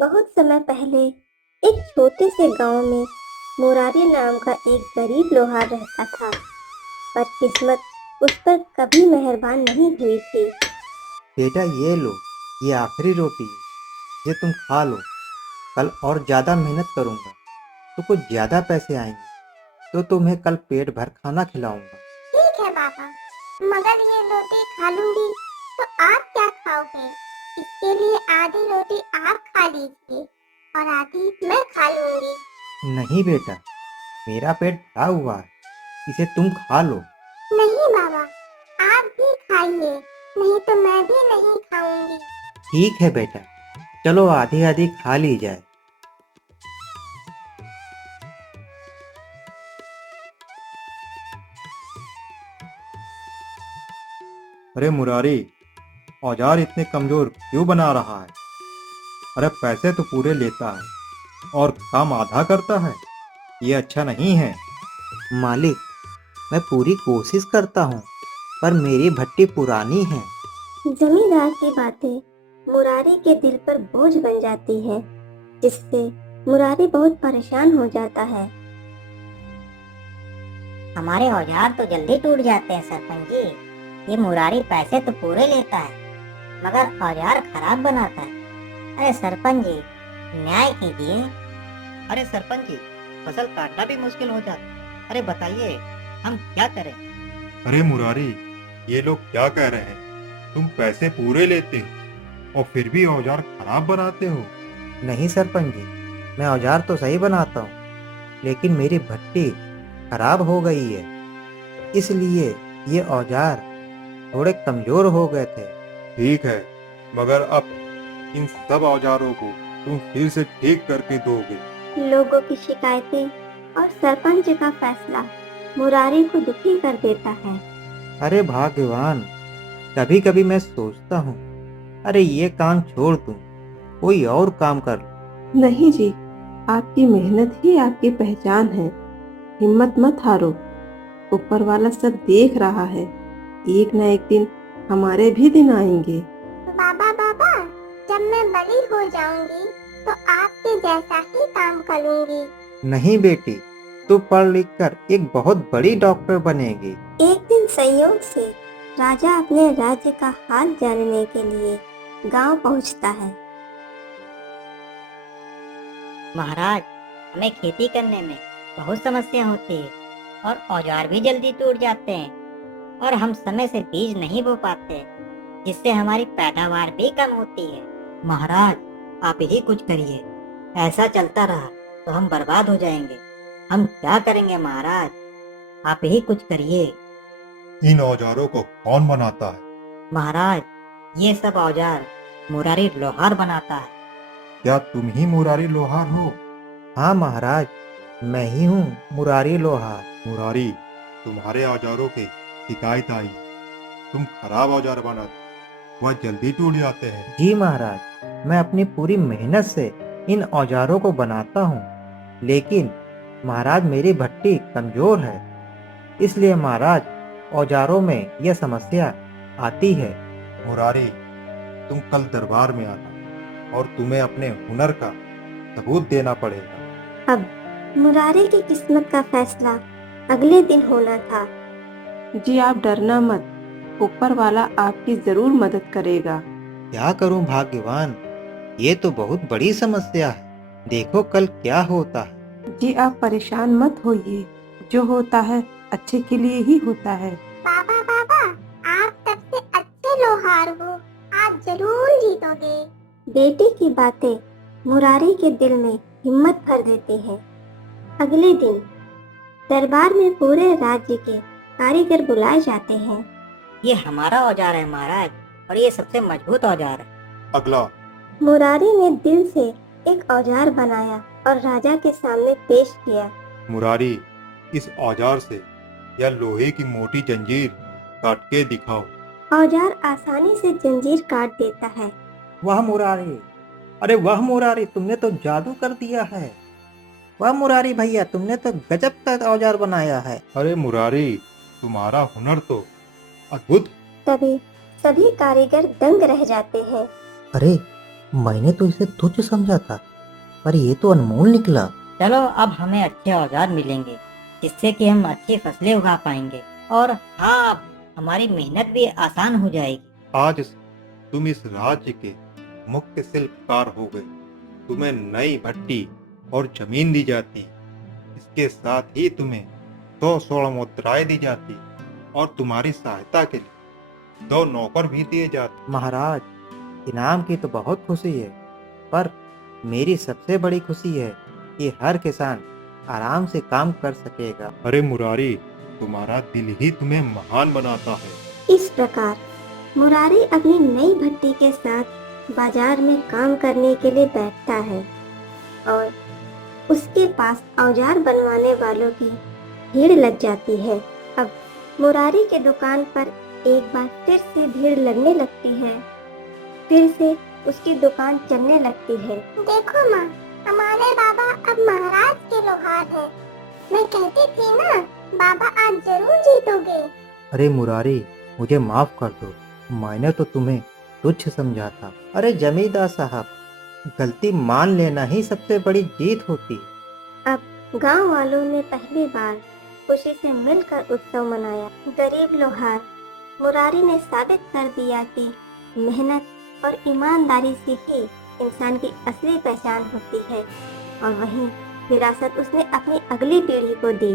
बहुत समय पहले एक छोटे से गांव में मुरारी नाम का एक गरीब लोहार रहता था। पर किस्मत उस पर कभी मेहरबान नहीं हुई थी। बेटा ये लो, ये आखिरी रोटी है। ये तुम खा लो। कल और ज़्यादा मेहनत करूँगा तो कुछ ज़्यादा पैसे आएंगे, तो तुम्हें कल पेट भर खाना खिलाऊंगा। ठीक है बाबा, मगर ये रोटी खा लूंगी तो आप क्या खाओगे? इसके लिए आधी रोटी आप खा लीजिए और आधी मैं खा लूंगी। नहीं बेटा, मेरा पेट भरा हुआ है, इसे तुम खा लो। नहीं बाबा, आप भी खाइए, नहीं तो मैं भी नहीं खाऊंगी। ठीक है बेटा, चलो आधी आधी खा ली जाए। अरे मुरारी, औजार इतने कमजोर क्यों बना रहा है? अरे पैसे तो पूरे लेता है और काम आधा करता है। ये अच्छा नहीं है। मालिक, मैं पूरी कोशिश करता हूँ, पर मेरी भट्टी पुरानी है। जमींदार की बातें मुरारी के दिल पर बोझ बन जाती है, जिससे मुरारी बहुत परेशान हो जाता है। हमारे औजार तो जल्दी टूट जाते हैं सरपंच जी। ये मुरारी पैसे तो पूरे लेता है मगर औजार खराब बनाता है। अरे सरपंच जी, न्याय कीजिए। अरे सरपंच जी, फसल काटना भी मुश्किल हो जाता है। अरे बताइए, हम क्या करें? अरे मुरारी, ये लोग क्या कह रहे हैं? तुम पैसे पूरे लेते हो और फिर भी औजार खराब बनाते हो। नहीं सरपंच जी, मैं औजार तो सही बनाता हूँ, लेकिन मेरी भट्टी खराब हो गई है, इसलिए ये औजार थोड़े कमजोर हो गए थे। ठीक है, मगर अब इन सब औजारों को तुम फिर से ठीक करके दोगे। लोगों की शिकायतें और सरपंच का फैसला मुरारी को दुखी कर देता है। अरे भाग्यवान, कभी कभी मैं सोचता हूँ, अरे ये काम छोड़ दूँ, कोई और काम कर लूँ। नहीं जी, आपकी मेहनत ही आपकी पहचान है। हिम्मत मत हारो, ऊपर वाला सब देख रहा है। एक न एक दिन हमारे भी दिन आएंगे। बाबा बाबा, जब मैं बड़ी हो जाऊंगी तो आपके जैसा ही काम करूंगी। नहीं बेटी, तू पढ़ लिख कर एक बहुत बड़ी डॉक्टर बनेगी। एक दिन संयोग से राजा अपने राज्य का हाल जानने के लिए गांव पहुंचता है। महाराज, हमें खेती करने में बहुत समस्या होती है और औजार भी जल्दी टूट जाते हैं और हम समय से बीज नहीं बो पाते, जिससे हमारी पैदावार भी कम होती है। महाराज, आप ही कुछ करिए। ऐसा चलता रहा तो हम बर्बाद हो जाएंगे। हम क्या करेंगे महाराज? आप ही कुछ करिए। इन औजारों को कौन बनाता है? महाराज, ये सब औजार मुरारी लोहार बनाता है। क्या तुम ही मुरारी लोहार हो? हाँ महाराज, मैं ही हूँ मुरारी लोहार। मुरारी, तुम्हारे औजारों की शिकायत आई। तुम खराब औजार बनाते, वह जल्दी टूट जाते हैं। जी महाराज, मैं अपनी पूरी मेहनत से इन औजारों को बनाता हूँ, लेकिन महाराज मेरी भट्टी कमजोर है, इसलिए महाराज औजारों में यह समस्या आती है। मुरारी, तुम कल दरबार में आना और तुम्हें अपने हुनर का सबूत देना पड़ेगा। अब मुरारी की किस्मत का फैसला अगले दिन होना था। जी आप डरना मत, ऊपर वाला आपकी जरूर मदद करेगा। क्या करूं भाग्यवान, ये तो बहुत बड़ी समस्या है। देखो कल क्या होता है। जी आप परेशान मत होइए, जो होता है अच्छे के लिए ही होता है। बाबा बाबा, आप सबसे अच्छे लोहार हो, आप जरूर जीतोगे। बेटी की बातें मुरारी के दिल में हिम्मत भर देती हैं। अगले दिन दरबार में पूरे राज्य के कारीगर बुलाए जाते हैं। ये हमारा औजार है महाराज, और ये सबसे मजबूत औजार है। अगला। मुरारी ने दिल से एक औजार बनाया और राजा के सामने पेश किया। मुरारी, इस औजार से यह लोहे की मोटी जंजीर काट के दिखाओ। औजार आसानी से जंजीर काट देता है। वाह मुरारी, अरे वाह मुरारी, तुमने तो जादू कर दिया है। वाह मुरारी भैया, तुमने तो गजब का औजार बनाया है। अरे मुरारी, तुम्हारा हुनर तो अद्भुत। तभी सभी कारीगर दंग रह जाते हैं। अरे मैंने तो इसे तुच्छ समझा था, पर ये तो अनमोल निकला। चलो अब हमें अच्छे औजार मिलेंगे जिससे कि हम अच्छी फसलें उगा पाएंगे, और हाँ, हमारी मेहनत भी आसान हो जाएगी। आज से तुम इस राज्य के मुख्य शिल्पकार हो गए। तुम्हें नई भट्टी और जमीन दी जाती। इसके साथ ही तुम्हें 100 स्वर्ण मुद्राएं दी जाती और तुम्हारी सहायता के लिए 2 नौकर भी दिए जाते। महाराज, इनाम की तो बहुत खुशी है, पर मेरी सबसे बड़ी खुशी है कि हर किसान आराम से काम कर सकेगा। अरे मुरारी, तुम्हारा दिल ही तुम्हें महान बनाता है। इस प्रकार मुरारी अपनी नई भट्टी के साथ बाजार में काम करने के लिए बैठता है और उसके पास औजार बनवाने वालों की भीड़ लग जाती है। अब मुरारी के दुकान पर एक बार फिर से भीड़ लगने लगती है। फिर से उसकी दुकान चलने लगती है। देखो माँ, हमारे बाबा अब महाराज के लोहार हैं। मैं कहती थी ना, बाबा आज जरूर जीतोगे। अरे मुरारी, मुझे माफ कर दो, मैंने तो तुम्हें तुच्छ समझा था। अरे जमींदार साहब, गलती मान लेना ही सबसे बड़ी जीत होती है। अब गांव वालों ने पहली बार खुशी से मिलकर उत्सव मनाया। गरीब लोहार मुरारी ने साबित कर दिया कि मेहनत और ईमानदारी से ही इंसान की असली पहचान होती है, और वही विरासत उसने अपनी अगली पीढ़ी को दी।